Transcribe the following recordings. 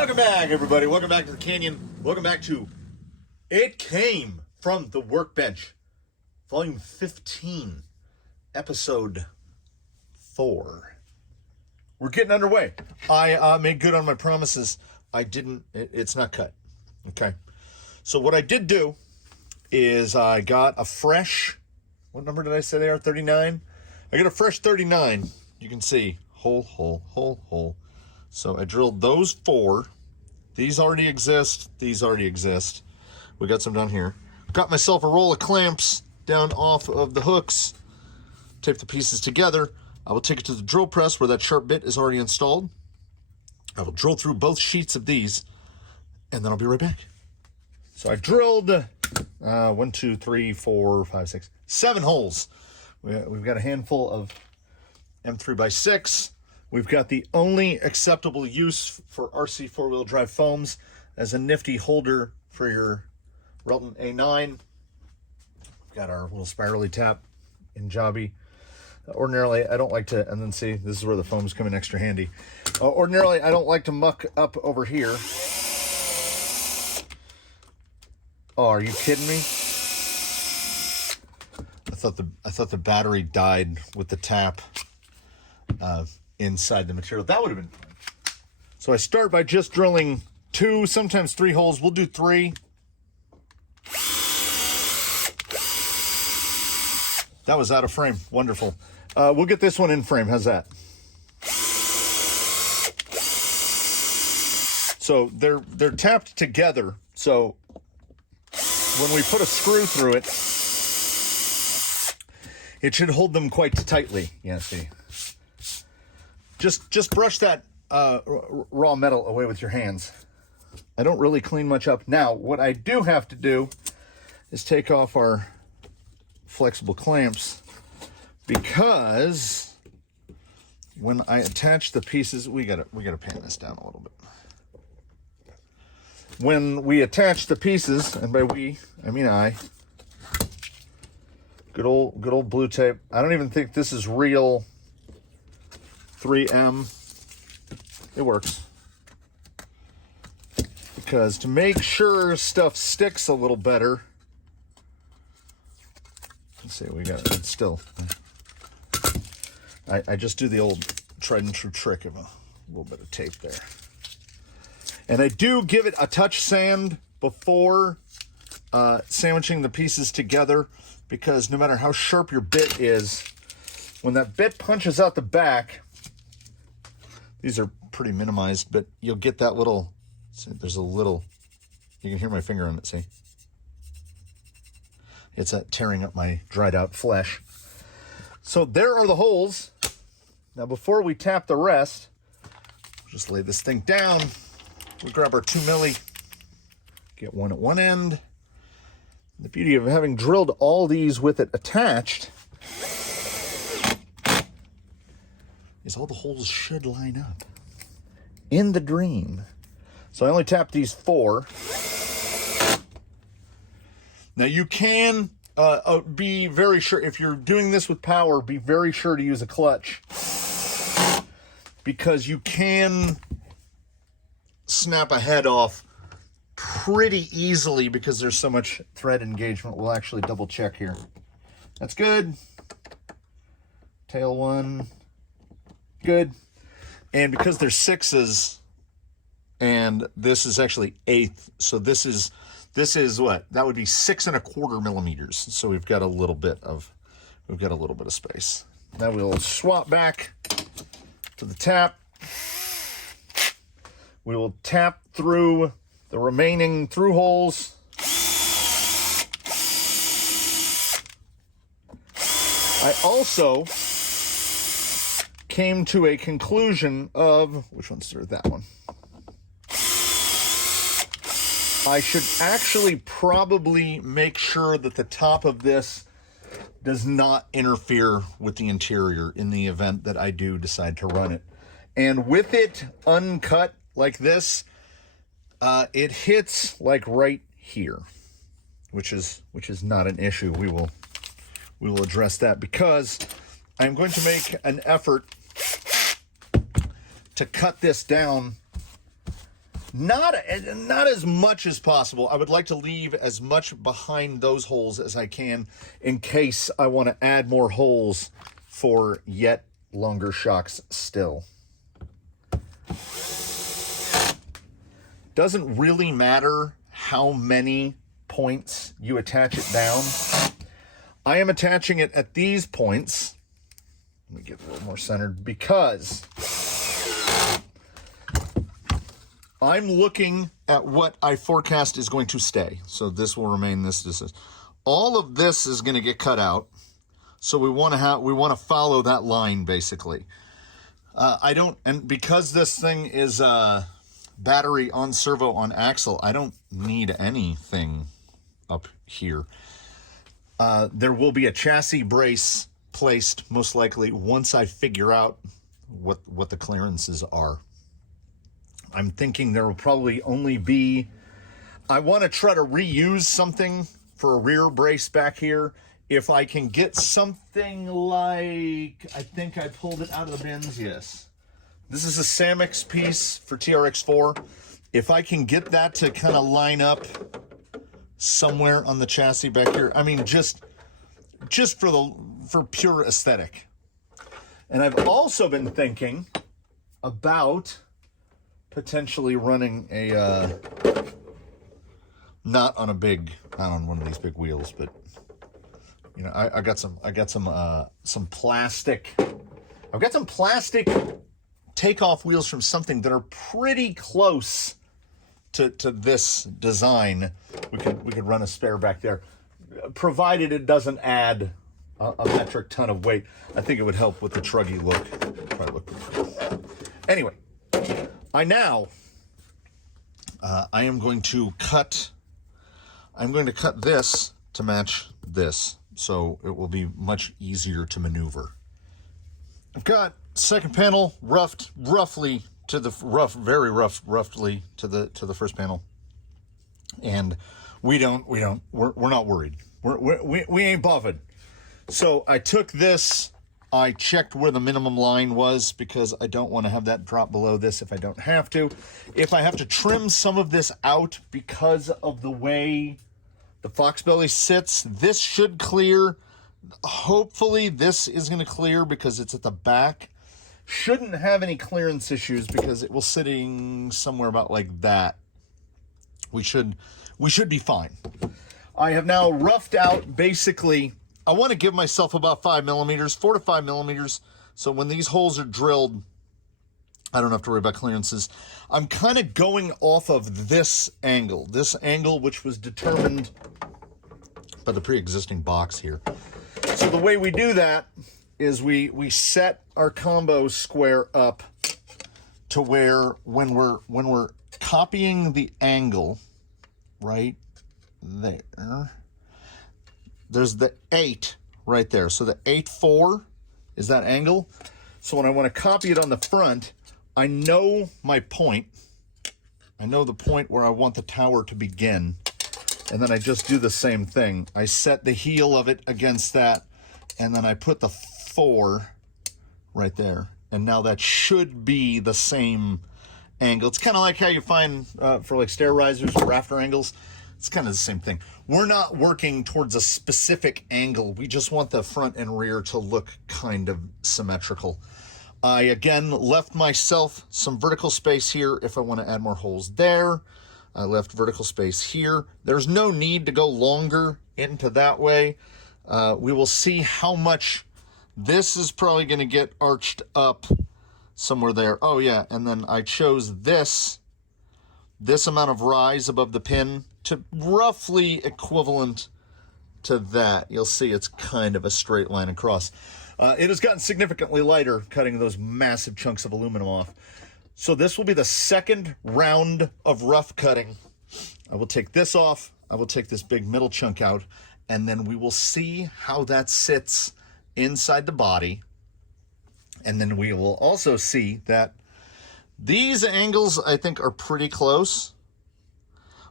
Welcome back, everybody. Welcome back to the Canyon. Welcome back to It Came from the Workbench, Volume 15, Episode 4. We're getting underway. I made good on my promises. It's not cut. Okay. So what I did do is I got a fresh, what number did I say they are? 39? I got a fresh 39. You can see, hole, hole, hole, hole. So I drilled those 4. These already exist. These already exist. We got some down here. Got myself a roll of clamps down off of the hooks. Tape the pieces together. I will take it to the drill press where that sharp bit is already installed. I will drill through both sheets of these, and then I'll be right back. So I drilled 1, 2, 3, 4, 5, 6, 7 holes. We've got a handful of M3x6. We've got the only acceptable use for RC four-wheel drive foams as a nifty holder for your Relton A9. We've got our little spirally tap in Jobby. Ordinarily, I don't like to, and then see, this is where the foams come in extra handy. Ordinarily, I don't like to muck up over here. Oh, are you kidding me? I thought the battery died with the tap inside the material. That would have been fun. So I start by just drilling 2, sometimes 3 holes. We'll do 3. That was out of frame. Wonderful. We'll get this one in frame. How's that? So they're tapped together. So when we put a screw through it, it should hold them quite tightly. Yeah, see. Just brush that raw metal away with your hands. I don't really clean much up. Now, what I do have to do is take off our flexible clamps, because when I attach the pieces, we gotta pan this down a little bit. When we attach the pieces, and by we, I mean I, good old blue tape. I don't even think this is real 3M. It works. Because to make sure stuff sticks a little better, let's see, we got it still. I just do the old tried and true trick of a little bit of tape there. And I do give it a touch sand before sandwiching the pieces together, because no matter how sharp your bit is, when that bit punches out the back, these are pretty minimized, but you'll get that little, see, there's a little, you can hear my finger on it, see? It's that tearing up my dried out flesh. So there are the holes. Now before we tap the rest, just lay this thing down. We'll grab our 2 milli, get one at one end. The beauty of having drilled all these with it attached is all the holes should line up in the dream. So I only tapped these 4. Now you can be very sure, if you're doing this with power, be very sure to use a clutch, because you can snap a head off pretty easily because there's so much thread engagement. We'll actually double check here. That's good. Tail 1, good. And because they're 6s, and this is actually 1/8, so this is what? That would be 6 1/4 millimeters. So we've got a little bit of space. Now we'll swap back to the tap. We will tap through the remaining through holes. I also came to a conclusion of, which one's through? That one. I should actually probably make sure that the top of this does not interfere with the interior in the event that I do decide to run it. And with it uncut like this, it hits like right here, which is not an issue. We will address that, because I'm going to make an effort to cut this down Not as much as possible. I would like to leave as much behind those holes as I can in case I want to add more holes for yet longer shocks still. Doesn't really matter how many points you attach it down. I am attaching it at these points. Let me get a little more centered because I'm looking at what I forecast is going to stay. So this will remain this distance. All of this is going to get cut out. So we want to follow that line basically. And because this thing is battery on servo on axle, I don't need anything up here. There will be a chassis brace placed most likely once I figure out what the clearances are. I'm thinking there will probably only be, I want to try to reuse something for a rear brace back here. If I can get something like, I think I pulled it out of the bins, yes. This is a Samix piece for TRX4. If I can get that to kind of line up somewhere on the chassis back here, I mean, just for pure aesthetic. And I've also been thinking about potentially running a, not on a big, not on one of these big wheels, but you know, I got some plastic. I've got some plastic takeoff wheels from something that are pretty close to this design. We could run a spare back there, provided it doesn't add a metric ton of weight. I think it would help with the truggy look. Probably look pretty cool. Anyway, I am going to cut this to match this, so it will be much easier to maneuver. I've got second panel roughly to the very roughly to the first panel, and we're not worried. We ain't bothered. So I took this. I checked where the minimum line was because I don't want to have that drop below this if I don't have to. If I have to trim some of this out because of the way the fox belly sits, this should clear. Hopefully this is going to clear because it's at the back. Shouldn't have any clearance issues because it will sitting somewhere about like that. We should be fine. I have now roughed out basically. I want to give myself about 5 millimeters, 4 to 5 millimeters. So when these holes are drilled, I don't have to worry about clearances. I'm kind of going off of this angle which was determined by the pre-existing box here. So the way we do that is we set our combo square up to where when we're copying the angle right there, there's the 8 right there. So the 8.4 is that angle. So when I want to copy it on the front, I know my point. I know the point where I want the tower to begin. And then I just do the same thing. I set the heel of it against that, and then I put the 4 right there. And now that should be the same angle. It's kind of like how you find for like stair risers or rafter angles. It's kind of the same thing. We're not working towards a specific angle. We just want the front and rear to look kind of symmetrical. I, again, left myself some vertical space here if I want to add more holes there. I left vertical space here. There's no need to go longer into that way. We will see how much this is probably going to get arched up somewhere there. Oh, yeah, and then I chose this amount of rise above the pin to roughly equivalent to that. You'll see it's kind of a straight line across. It has gotten significantly lighter cutting those massive chunks of aluminum off. So this will be the second round of rough cutting. I will take this off. I will take this big middle chunk out, and then we will see how that sits inside the body. And then we will also see that these angles, I think, are pretty close.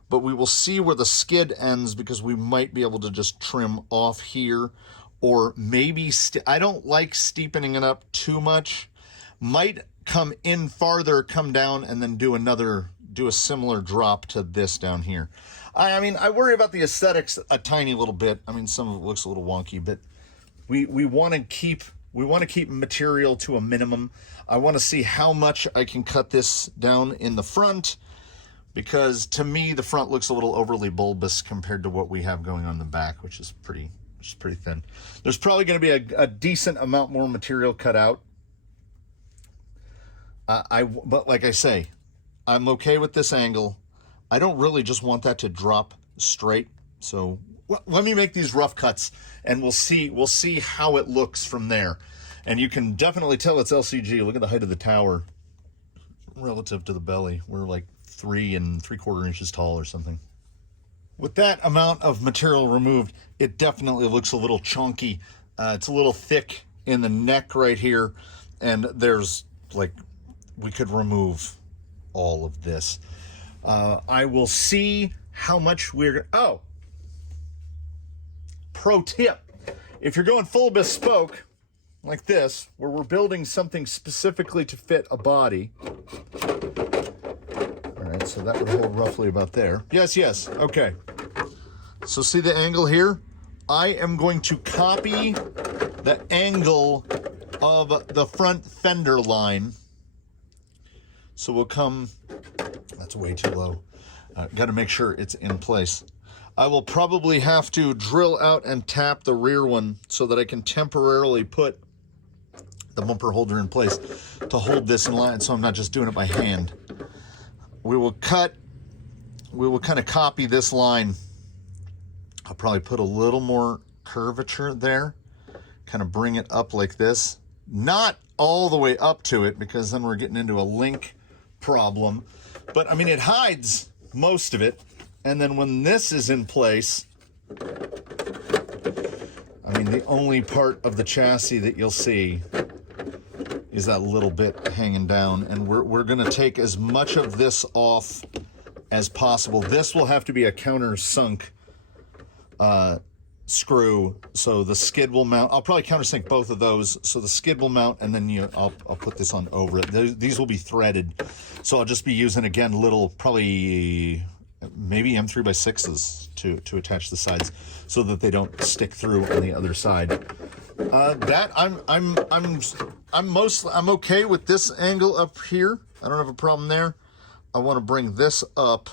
But we will see where the skid ends because we might be able to just trim off here. Or maybe, I don't like steepening it up too much. Might come in farther, come down, and then do another do a similar drop to this down here. I mean, I worry about the aesthetics a tiny little bit. I mean, some of it looks a little wonky, but we want to keep material to a minimum. I want to see how much I can cut this down in the front, because to me the front looks a little overly bulbous compared to what we have going on in the back, which is pretty thin. There's probably going to be a decent amount more material cut out. But like I say, I'm okay with this angle. I don't really just want that to drop straight. So let me make these rough cuts, and we'll see how it looks from there. And you can definitely tell it's LCG. Look at the height of the tower relative to the belly. We're like 3 3/4 inches tall or something. With that amount of material removed, it definitely looks a little chunky. It's a little thick in the neck right here, and there's like, we could remove all of this. I will see how much pro tip, if you're going full bespoke like this, where we're building something specifically to fit a body. All right, so that would hold roughly about there. Yes, okay. So see the angle here? I am going to copy the angle of the front fender line. So we'll come, that's way too low. Got to make sure it's in place. I will probably have to drill out and tap the rear one so that I can temporarily put the bumper holder in place to hold this in line, so I'm not just doing it by hand. We will kind of copy this line. I'll probably put a little more curvature there, kind of bring it up like this. Not all the way up to it, because then we're getting into a link problem. But I mean, it hides most of it. And then when this is in place, I mean, the only part of the chassis that you'll see is that little bit hanging down. And we're going to take as much of this off as possible. This will have to be a countersunk screw, so the skid will mount. I'll probably countersink both of those, so the skid will mount, and then I'll put this on over it. These will be threaded, so I'll just be using, again, little, probably maybe M3x6s to attach the sides so that they don't stick through on the other side. That I'm okay with this angle up here. I don't have a problem there. I want to bring this up,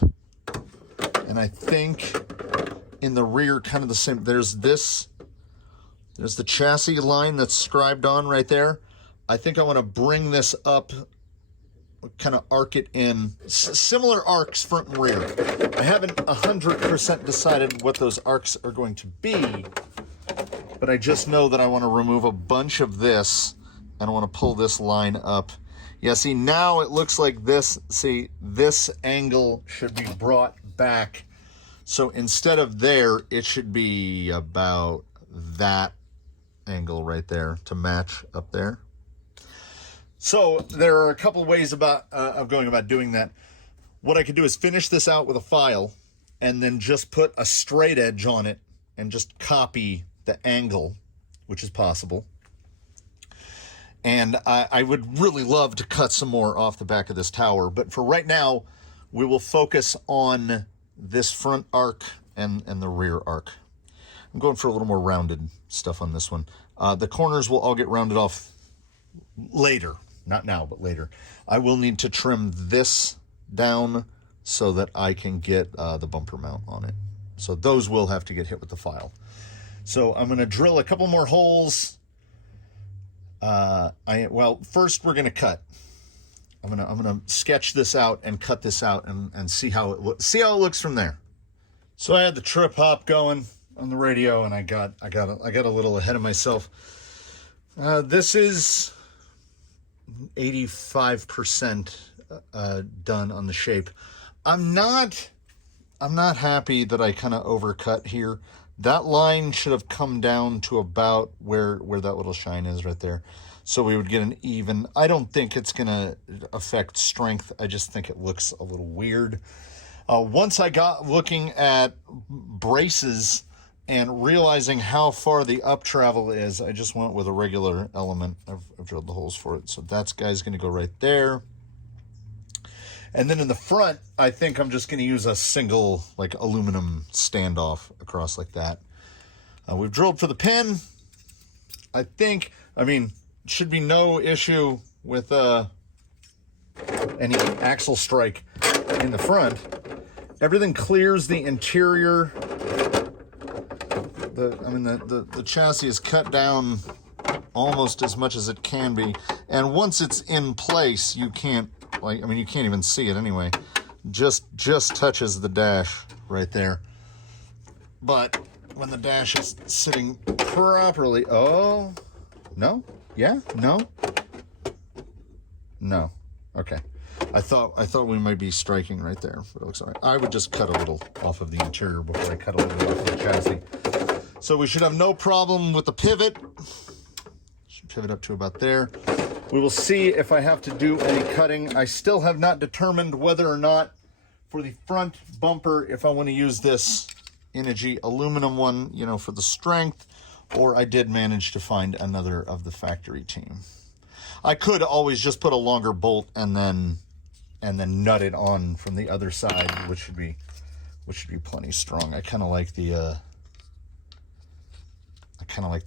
and I think in the rear, kind of the same. There's the chassis line that's scribed on right there. I think I want to bring this up, kind of arc it in. Similar arcs front and rear. I haven't 100% decided what those arcs are going to be, but I just know that I want to remove a bunch of this, and I want to pull this line up. Yeah, see, now it looks like this. See, this angle should be brought back. So instead of there, it should be about that angle right there to match up there. So there are a couple of ways of going about doing that. What I could do is finish this out with a file and then just put a straight edge on it and just copy the angle, which is possible. And I would really love to cut some more off the back of this tower. But for right now, we will focus on this front arc and the rear arc. I'm going for a little more rounded stuff on this one. The corners will all get rounded off later. Not now, but later. I will need to trim this down so that I can get the bumper mount on it. So those will have to get hit with the file. So I'm going to drill a couple more holes. Well, first we're going to cut. I'm gonna sketch this out and cut this out and see how it looks from there. So I had the trip hop going on the radio, and I got a little ahead of myself. This is 85% done on the shape. I'm not happy that I kind of overcut here. That line should have come down to about where that little shine is right there. So we would get an even. I don't think it's going to affect strength. I just think it looks a little weird. Once I got looking at braces and realizing how far the up travel is, I just went with a regular element. I've drilled the holes for it. So that guy's going to go right there. And then in the front, I think I'm just going to use a single, like, aluminum standoff across like that. We've drilled for the pin. I think, I mean, should be no issue with any axle strike in the front. Everything clears the interior. The chassis is cut down almost as much as it can be. And once it's in place, you can't, like, I mean, you can't even see it anyway. Just touches the dash right there. But when the dash is sitting properly, oh, no, yeah, no, no, okay. I thought we might be striking right there, but it looks all right. I would just cut a little off of the interior before I cut a little bit off of the chassis. So we should have no problem with the pivot. Should pivot up to about there. We will see if I have to do any cutting. I still have not determined whether or not for the front bumper, if I want to use this Energy aluminum one, you know, for the strength, or I did manage to find another of the factory team. I could always just put a longer bolt and then nut it on from the other side, which should be plenty strong. I kind of like the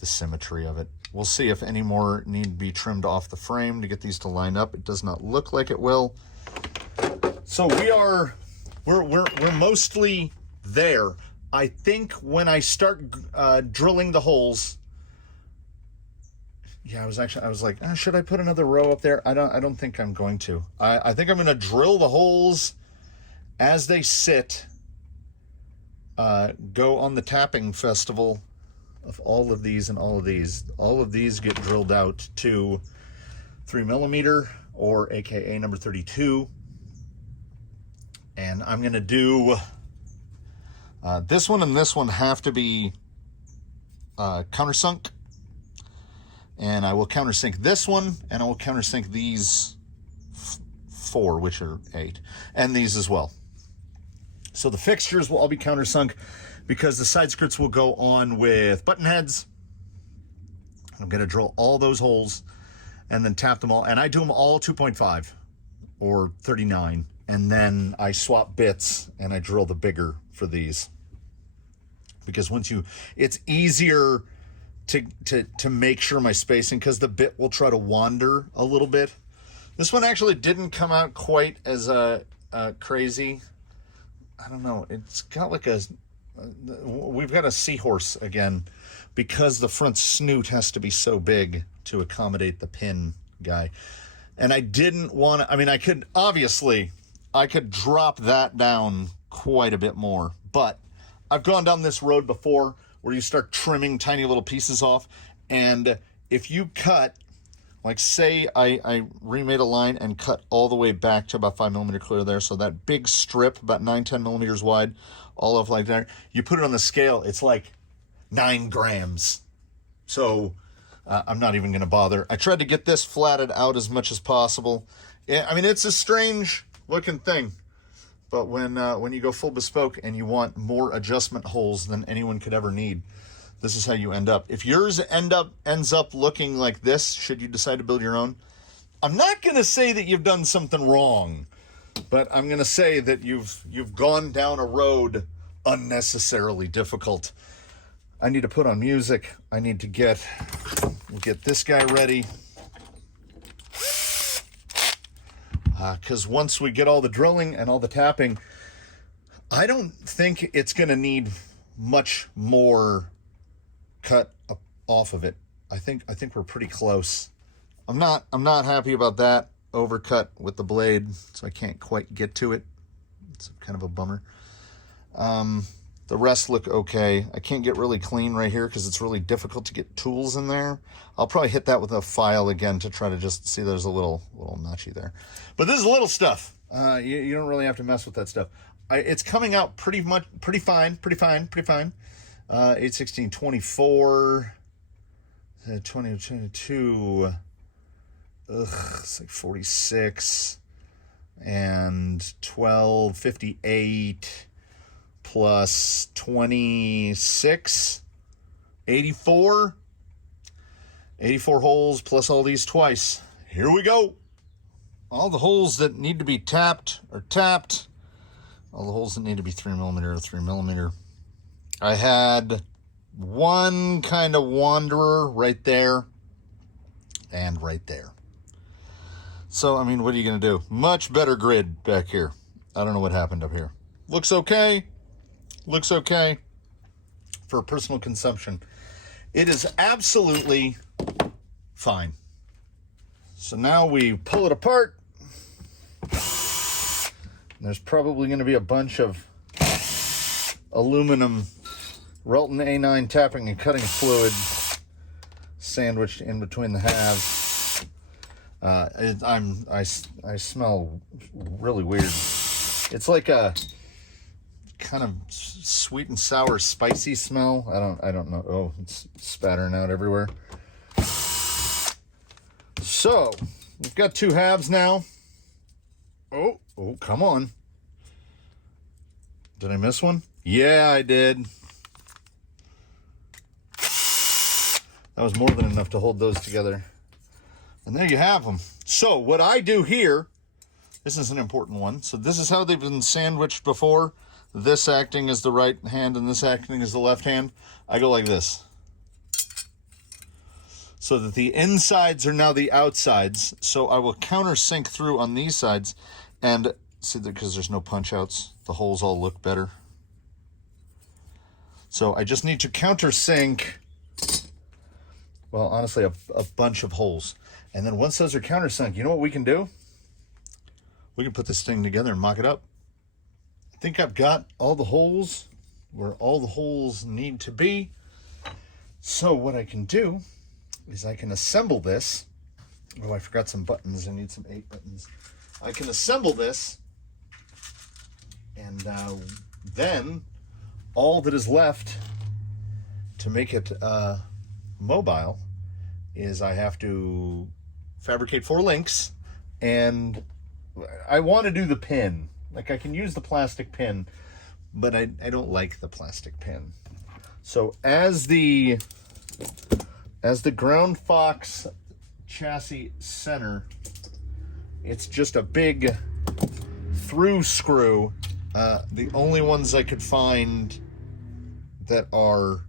symmetry of it. We'll see if any more need to be trimmed off the frame to get these to line up. It does not look like it will. So we're mostly there. I think when I start drilling the holes, yeah, I was like, should I put another row up there? I don't think I'm going to. I think I'm going to drill the holes as they sit. Go on the tapping festival of all of these and all of these. All of these get drilled out to 3mm, or AKA number 32. And I'm going to do this one and this one have to be countersunk. And I will countersink this one, and I will countersink these 4, which are 8, and these as well. So the fixtures will all be countersunk because the side skirts will go on with button heads. I'm going to drill all those holes and then tap them all. And I do them all 2.5 or 39. And then I swap bits and I drill the bigger for these. Because it's easier to make sure my spacing, because the bit will try to wander a little bit. This one actually didn't come out quite as crazy. I don't know. It's got like we've got a seahorse again, because the front snoot has to be so big to accommodate the pin guy. And I didn't want to, I mean, I could drop that down quite a bit more, but I've gone down this road before where you start trimming tiny little pieces off. And if you cut, like say I remade a line and cut all the way back to about 5mm clear there. So that big strip, about 9-10 millimeters wide, all of like that, you put it on the scale, it's like 9 grams. So I'm not even going to bother. I tried to get this flatted out as much as possible. Yeah, I mean, it's a strange looking thing. But when you go full bespoke and you want more adjustment holes than anyone could ever need, this is how you end up. If yours ends up looking like this, should you decide to build your own, I'm not going to say that you've done something wrong, but I'm going to say that you've gone down a road unnecessarily difficult. I need to put on music. I need to get this guy ready. Because once we get all the drilling and all the tapping, I don't think it's going to need much more cut off of it. I think we're pretty close. I'm not happy about that overcut with the blade, so I can't quite get to it. It's kind of a bummer. The rest look okay. I can't get really clean right here because it's really difficult to get tools in there. I'll probably hit that with a file again to try to just see there's a little notchy there. But this is little stuff. You don't really have to mess with that stuff. It's coming out pretty fine. 8/16, 24, 22. It's like 46 and 12/58. Plus 26, 84 holes plus all these twice. Here we go. all the holes that need to be tapped are tapped. All the holes that need to be 3mm are 3mm. I had one kind of wanderer right there and right there. So, I mean, what are you going to do? Much better grid back here. I don't know what happened up here. Looks okay. Looks okay for personal consumption. It is absolutely fine. So now we pull it apart. There's probably going to be a bunch of aluminum Relton A9 tapping and cutting fluid sandwiched in between the halves. I smell really weird. It's like a kind of sweet and sour, spicy smell. I don't know. Oh, it's spattering out everywhere. So we've got two halves now. Oh, come on. Did I miss one? Yeah, I did. That was more than enough to hold those together. And there you have them. So what I do here, this is an important one. So this is how they've been sandwiched before. This acting as the right hand and this acting as the left hand. I go like this. So that the insides are now the outsides. So I will countersink through on these sides. And see, because there's no punch outs, the holes all look better. So I just need to countersink, well, honestly, a bunch of holes. And then once those are countersunk, you know what we can do? We can put this thing together and mock it up. I think I've got all the holes where all the holes need to be. So what I can do is I can assemble this. Oh, I forgot some buttons. I need some 8 buttons. I can assemble this, and then all that is left to make it mobile is I have to fabricate 4 links, and I want to do the pin. Like, I can use the plastic pin, but I don't like the plastic pin. So as the Ground Fox chassis center, it's just a big through screw. The only ones I could find that are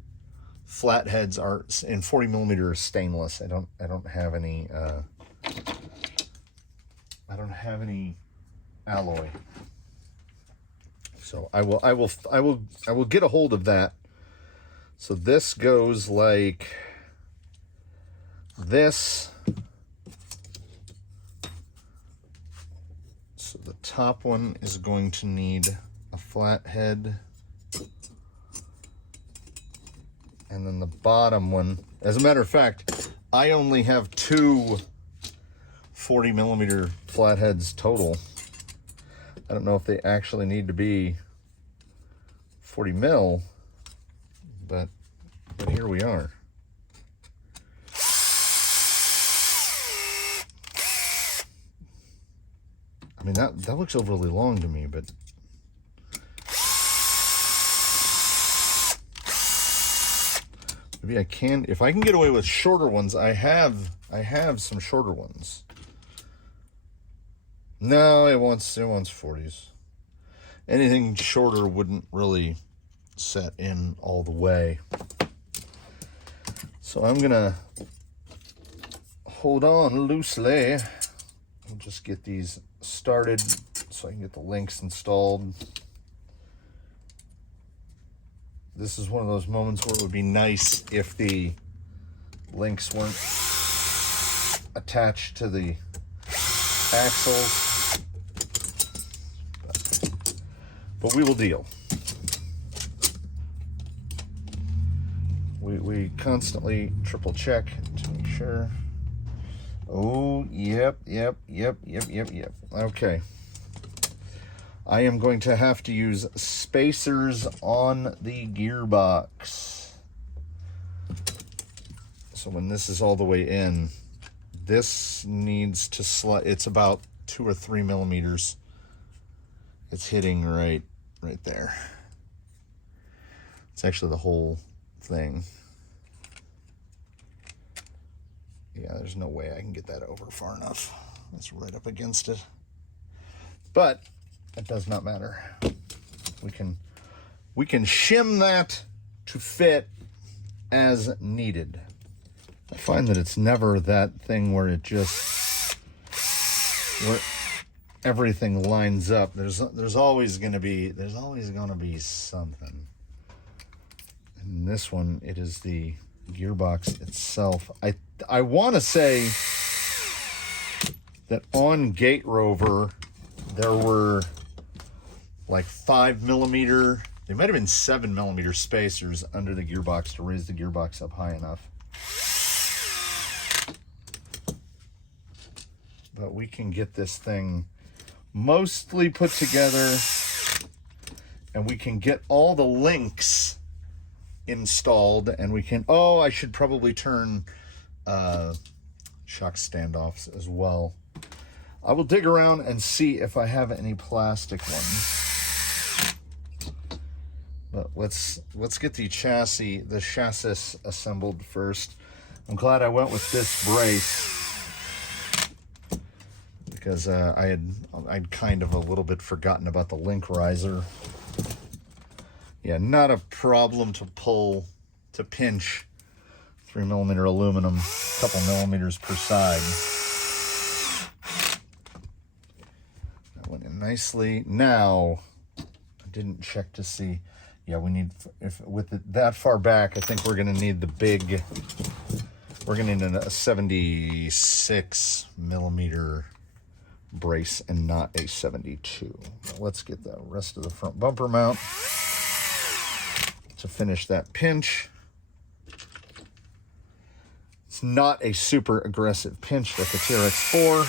flatheads are in 40mm stainless. I don't have any alloy. So I will get a hold of that. So this goes like this. So the top one is going to need a flathead. And then the bottom one, as a matter of fact, I only have 2 40mm flatheads total. I don't know if they actually need to be 40 mil, but here we are. I mean, that looks overly long to me, but maybe I can, if I can get away with shorter ones. I have some shorter ones. No, it wants 40s. Anything shorter wouldn't really set in all the way. So I'm gonna hold on loosely and just get these started so I can get the links installed. This is one of those moments where it would be nice if the links weren't attached to the axles. But we will deal. We constantly triple check to make sure. Oh, yep. Okay. I am going to have to use spacers on the gearbox. So when this is all the way in, this needs to slide. It's about 2 or 3 millimeters. It's hitting right there. It's actually the whole thing. Yeah, there's no way I can get that over far enough. That's right up against it. But it does not matter. We can shim that to fit as needed. I find that it's never that thing where it just, where everything lines up. There's always going to be something. In this one, it is the gearbox itself. I want to say that on Gate Rover there were like 5mm, they might have been 7mm spacers under the gearbox to raise the gearbox up high enough. But we can get this thing mostly put together, and we can get all the links installed, and we can, I should probably turn shock standoffs as well. I will dig around and see if I have any plastic ones. But let's get the chassis assembled first. I'm glad I went with this brace because I'd kind of a little bit forgotten about the link riser. Yeah, not a problem to pinch 3mm aluminum, a couple millimeters per side. That went in nicely. Now, I didn't check to see. Yeah, we need, that far back, I think we're going to need the big, we're going to need a 76mm brace and not a 72. Now let's get the rest of the front bumper mount to finish that pinch. It's not a super aggressive pinch like the TRX4.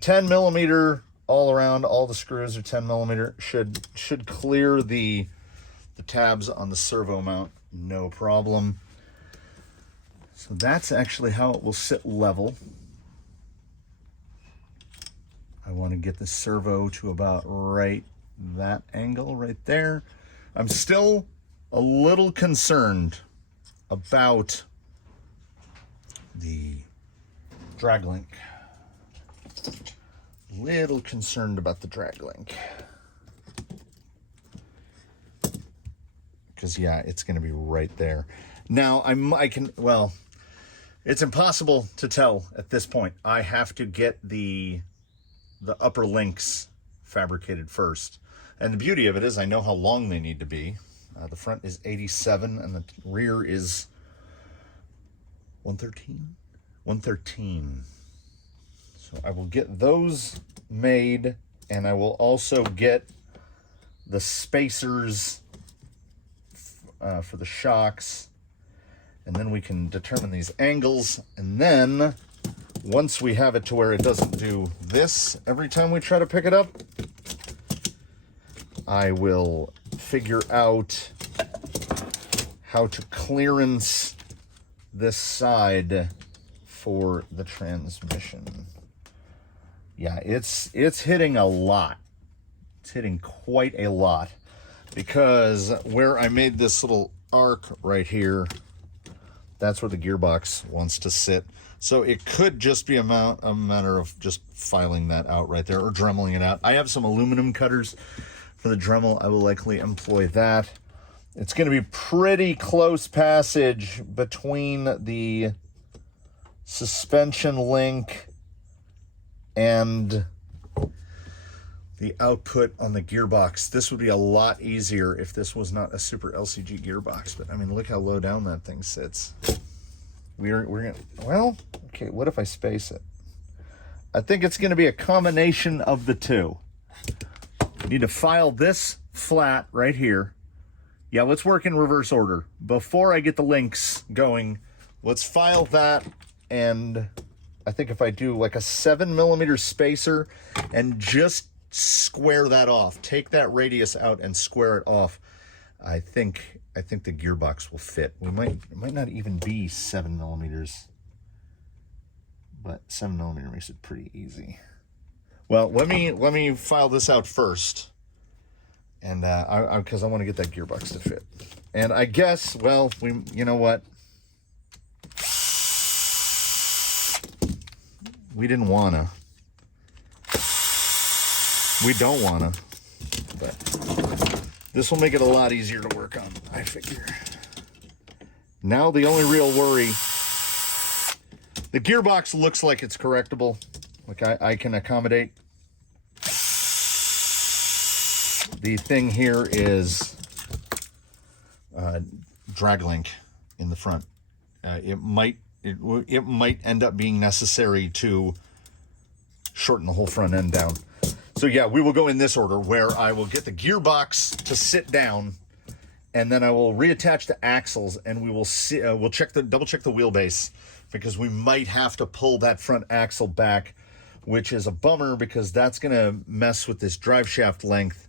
10mm all around, all the screws are 10mm. Should clear the tabs on the servo mount, no problem. So that's actually how it will sit level. I want to get the servo to about right that angle right there. I'm still a little concerned about the drag link. Little concerned about the drag link. Because, yeah, it's going to be right there. Now, it's impossible to tell at this point. I have to get the upper links fabricated first. And the beauty of it is I know how long they need to be. The front is 87 and the rear is 113? 113. So I will get those made, and I will also get the spacers for the shocks, and then we can determine these angles, and then once we have it to where it doesn't do this every time we try to pick it up, I will figure out how to clearance this side for the transmission. Yeah, it's hitting a lot. It's hitting quite a lot, because where I made this little arc right here, that's where the gearbox wants to sit. So it could just be a matter of just filing that out right there or dremeling it out. I have some aluminum cutters for the Dremel. I will likely employ that. It's going to be pretty close passage between the suspension link and the output on the gearbox. This would be a lot easier if this was not a super LCG gearbox. But I mean, look how low down that thing sits. We're gonna, well, okay, what if I space it? I think it's going to be a combination of the two. I need to file this flat right here. Yeah, let's work in reverse order. Before I get the links going, let's file that, and I think if I do like a 7mm spacer and just square that off, take that radius out and square it off, I think the gearbox will fit. It might not even be 7mm, but 7mm makes it pretty easy. Well, let me file this out first, and because I want to get that gearbox to fit. And I guess, well, you know what? we didn't wanna. We don't wanna, but this will make it a lot easier to work on, I figure. Now the only real worry, the gearbox looks like it's correctable. Like I can accommodate. The thing here is drag link in the front. It might end up being necessary to shorten the whole front end down. So yeah, we will go in this order, where I will get the gearbox to sit down, and then I will reattach the axles, and we will see, we'll double check the wheelbase, because we might have to pull that front axle back, which is a bummer because that's gonna mess with this drive shaft length.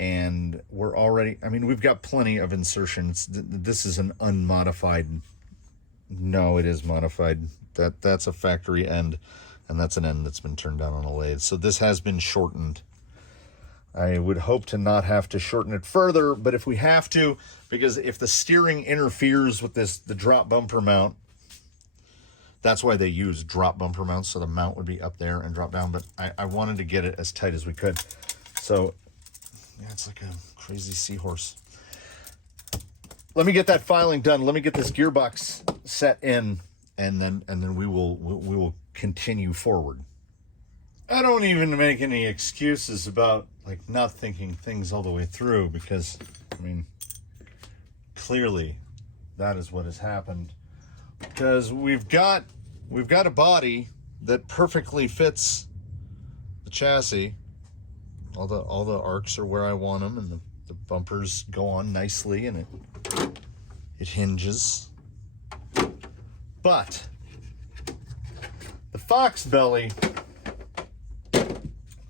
And we're already, I mean, we've got plenty of insertions. This is an unmodified. No, it is modified. That's a factory end, and that's an end that's been turned down on a lathe. So this has been shortened. I would hope to not have to shorten it further, but if we have to, because if the steering interferes with the drop bumper mount, that's why they use drop bumper mounts, so the mount would be up there and drop down, but I wanted to get it as tight as we could. So yeah, it's like a crazy seahorse. Let me get that filing done. Let me get this gearbox set in, and then we will continue forward. I don't even make any excuses about like not thinking things all the way through, because I mean, clearly that is what has happened. Because we've got a body that perfectly fits the chassis. All the arcs are where I want them, and the bumpers go on nicely, and it hinges. But the Fox belly,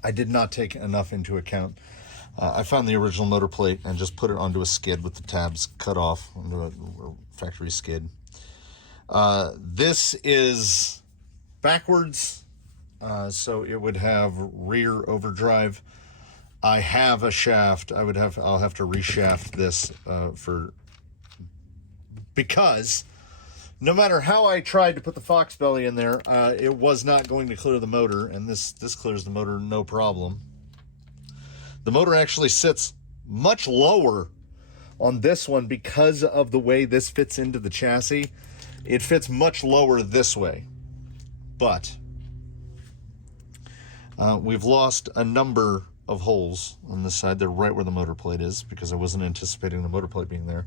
I did not take enough into account. I found the original motor plate and just put it onto a skid with the tabs cut off onto a factory skid. This is backwards, so it would have rear overdrive. I have a shaft. I'll have to reshaft this because no matter how I tried to put the Fox belly in there, it was not going to clear the motor, and this clears the motor no problem. The motor actually sits much lower on this one because of the way this fits into the chassis. It fits much lower this way, but we've lost a number of holes on this side. They're right where the motor plate is, because I wasn't anticipating the motor plate being there.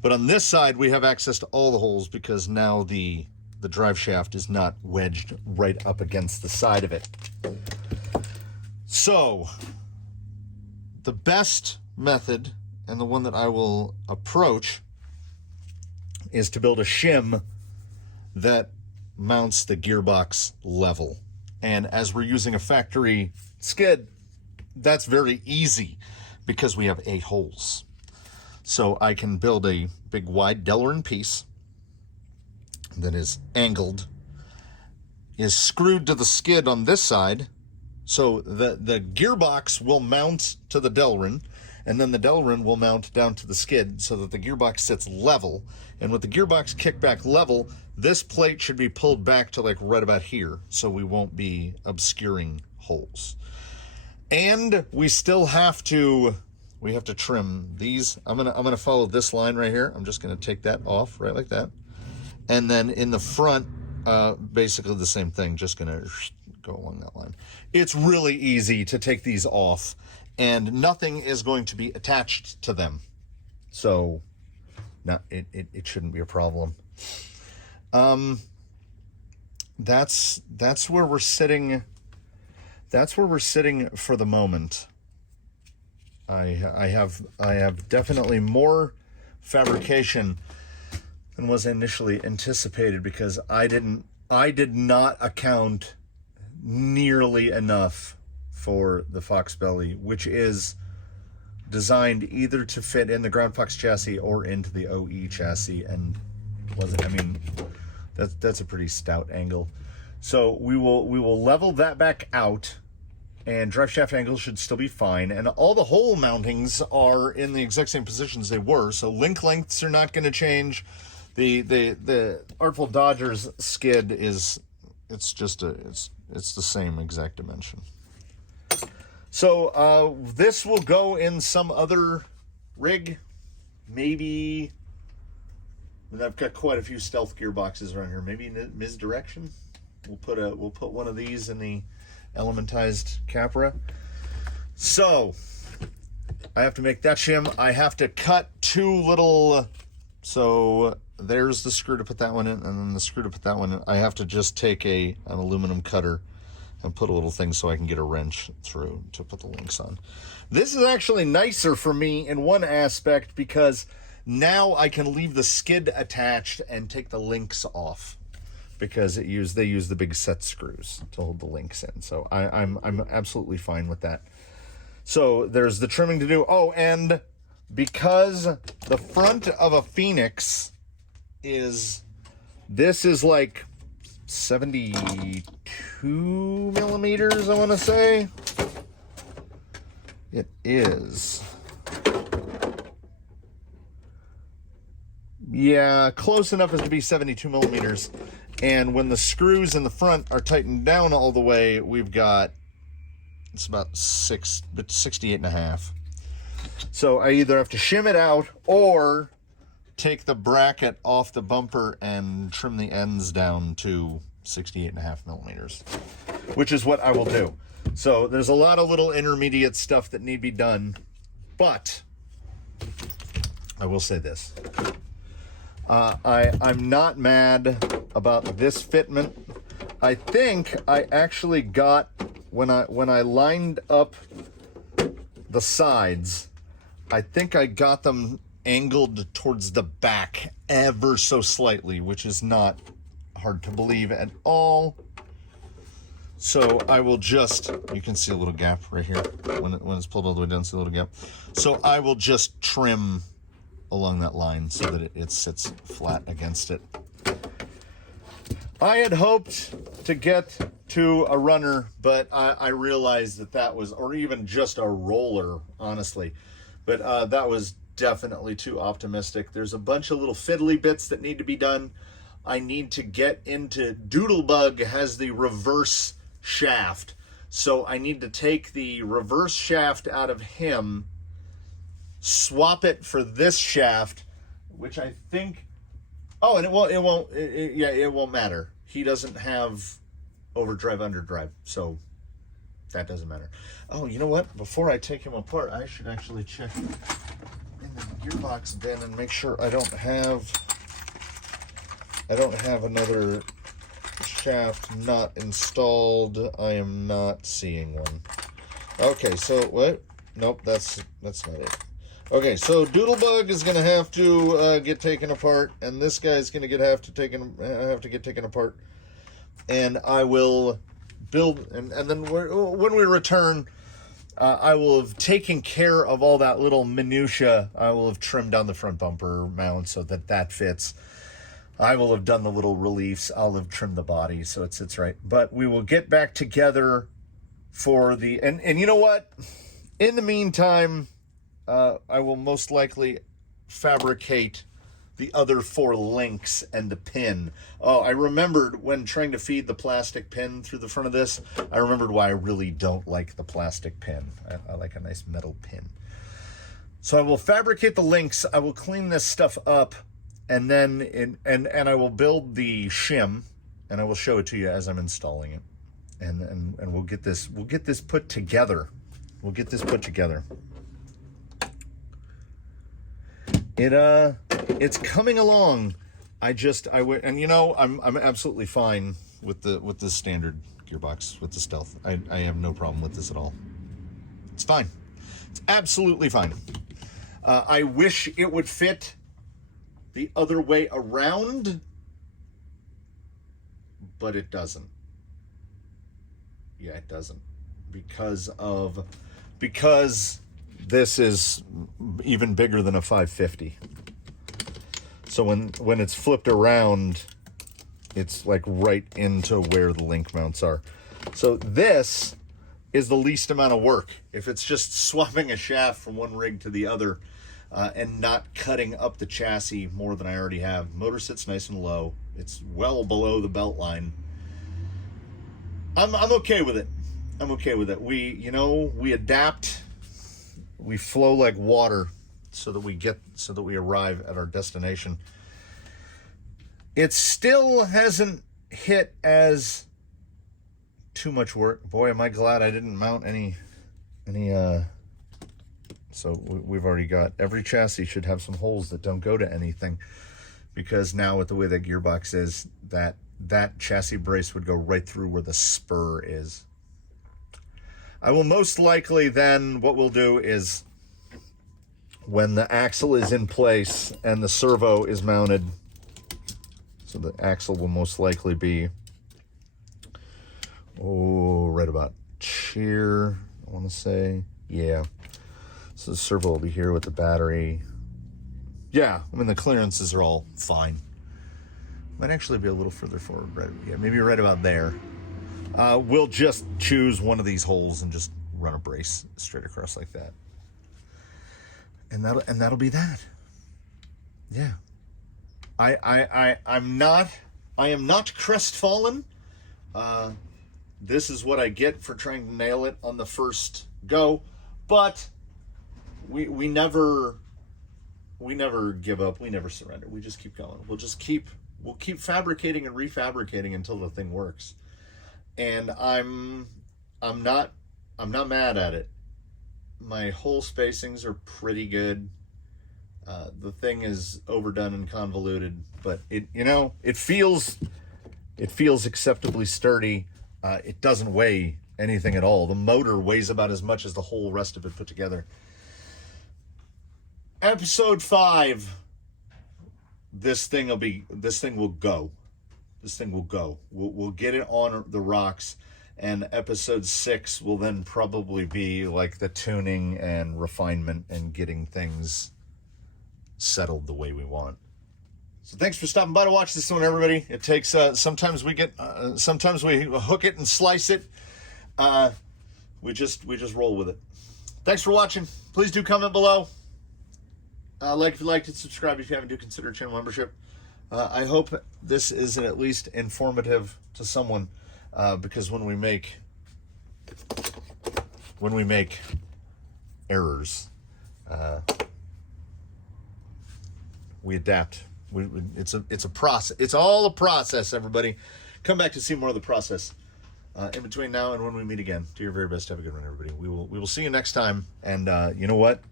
But on this side, we have access to all the holes, because now the drive shaft is not wedged right up against the side of it. So the best method, and the one that I will approach, is to build a shim that mounts the gearbox level. And as we're using a factory skid, that's very easy because we have 8 holes. So I can build a big wide Delrin piece that is angled, is screwed to the skid on this side, so the gearbox will mount to the Delrin, and then the Delrin will mount down to the skid so that the gearbox sits level. And with the gearbox kickback level, this plate should be pulled back to like right about here, so we won't be obscuring holes. And we still have to trim these. I'm gonna follow this line right here. I'm just gonna take that off right like that, and then in the front, basically the same thing. Just gonna go along that line. It's really easy to take these off, and nothing is going to be attached to them, so it shouldn't be a problem. That's where we're sitting. That's where we're sitting for the moment. I have definitely more fabrication than was initially anticipated, because I did not account nearly enough for the Fox belly, which is designed either to fit in the Ground Fox chassis or into the OE chassis, and wasn't. I mean, that's a pretty stout angle. So we will level that back out, and drive shaft angles should still be fine, and all the hole mountings are in the exact same positions they were, so link lengths are not going to change. The Artful Dodgers skid is it's just it's the same exact dimension. So this will go in some other rig, maybe. I've got quite a few stealth gearboxes around here. Maybe misdirection. We'll put one of these in the elementized Capra. So I have to make that shim. I have to cut two little. So there's the screw to put that one in, and then the screw to put that one in. I have to just take an aluminum cutter and put a little thing so I can get a wrench through to put the links on. This is actually nicer for me in one aspect because now I can leave the skid attached and take the links off, because they use the big set screws to hold the links in. So I'm absolutely fine with that. So there's the trimming to do. Oh, and because the front of a Phoenix is like 72 millimeters, I want to say. It is. Yeah, close enough as to be 72 millimeters. And when the screws in the front are tightened down all the way, we've got, it's about 68.5. So I either have to shim it out or take the bracket off the bumper and trim the ends down to 68.5 millimeters, which is what I will do. So there's a lot of little intermediate stuff that need to be done, but I will say this. I'm not mad about this fitment. I think I actually got, when I lined up the sides, I think I got them angled towards the back ever so slightly, which is not hard to believe at all. So I will just, you can see a little gap right here. When it's pulled all the way down, see a little gap. So I will just trim along that line so that it sits flat against it. I had hoped to get to a runner, but I realized that was, or even just a roller, honestly. But that was definitely too optimistic. There's a bunch of little fiddly bits that need to be done. I need to get into, Doodlebug has the reverse shaft. So I need to take the reverse shaft out of him, swap it for this shaft, which I think, oh, and it won't matter. He doesn't have overdrive, underdrive, so that doesn't matter. Oh, you know what? Before I take him apart, I should actually check in the gearbox bin and make sure I don't have another shaft not installed. I am not seeing one. Okay, so what? Nope, that's not it. Okay, so Doodlebug is going to have to get taken apart, and this guy's going to have to get taken apart. And I will build, and then when we return, I will have taken care of all that little minutia. I will have trimmed down the front bumper mount so that fits. I will have done the little reliefs. I'll have trimmed the body so it sits right. But we will get back together for the, and you know what? In the meantime, I will most likely fabricate the other 4 links and the pin. Oh, I remembered when trying to feed the plastic pin through the front of this, I remembered why I really don't like the plastic pin. I like a nice metal pin. So I will fabricate the links, I will clean this stuff up, and then and I will build the shim, and I will show it to you as I'm installing it. And we'll get this put together. We'll get this put together. It's coming along. I'm absolutely fine with the standard gearbox, with the Stealth. I have no problem with this at all. It's fine. It's absolutely fine. I wish it would fit the other way around, but it doesn't. Yeah, it doesn't. Because this is even bigger than a 550. So when it's flipped around, it's like right into where the link mounts are. So this is the least amount of work. If it's just swapping a shaft from one rig to the other and not cutting up the chassis more than I already have. Motor sits nice and low. It's well below the belt line. I'm okay with it. I'm okay with it. We adapt. We flow like water so that we arrive at our destination. It still hasn't hit as too much work. Boy, am I glad I didn't mount any so we've already got, every chassis should have some holes that don't go to anything, because now with the way the gearbox is, that chassis brace would go right through where the spur is. I will most likely then, what we'll do is, when the axle is in place and the servo is mounted, so the axle will most likely be, right about here, I want to say. Yeah. So the servo will be here with the battery. Yeah, I mean, the clearances are all fine. Might actually be a little further forward, right? Yeah, maybe right about there. We'll just choose one of these holes and just run a brace straight across like that. And that'll be that. Yeah. I am not crestfallen. This is what I get for trying to nail it on the first go, but we never give up. We never surrender. We just keep going. We'll keep fabricating and refabricating until the thing works. And I'm not mad at it. My hole spacings are pretty good. The thing is overdone and convoluted, but it feels acceptably sturdy. It doesn't weigh anything at all. The motor weighs about as much as the whole rest of it put together. Episode 5. This thing will go. We'll get it on the rocks, and episode 6 will then probably be like the tuning and refinement and getting things settled the way we want. So thanks for stopping by to watch this one, everybody. It takes sometimes we hook it and slice it. We just roll with it. Thanks for watching. Please do comment below. Like if you liked it, subscribe if you haven't. Do consider channel membership. I hope this is at least informative to someone, because when we make errors, we adapt. It's a process. It's all a process, everybody. Come back to see more of the process. In between now and when we meet again, do your very best. Have a good one, everybody. We will see you next time. And you know what?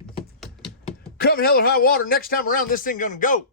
Come hell or high water, next time around, this thing gonna go.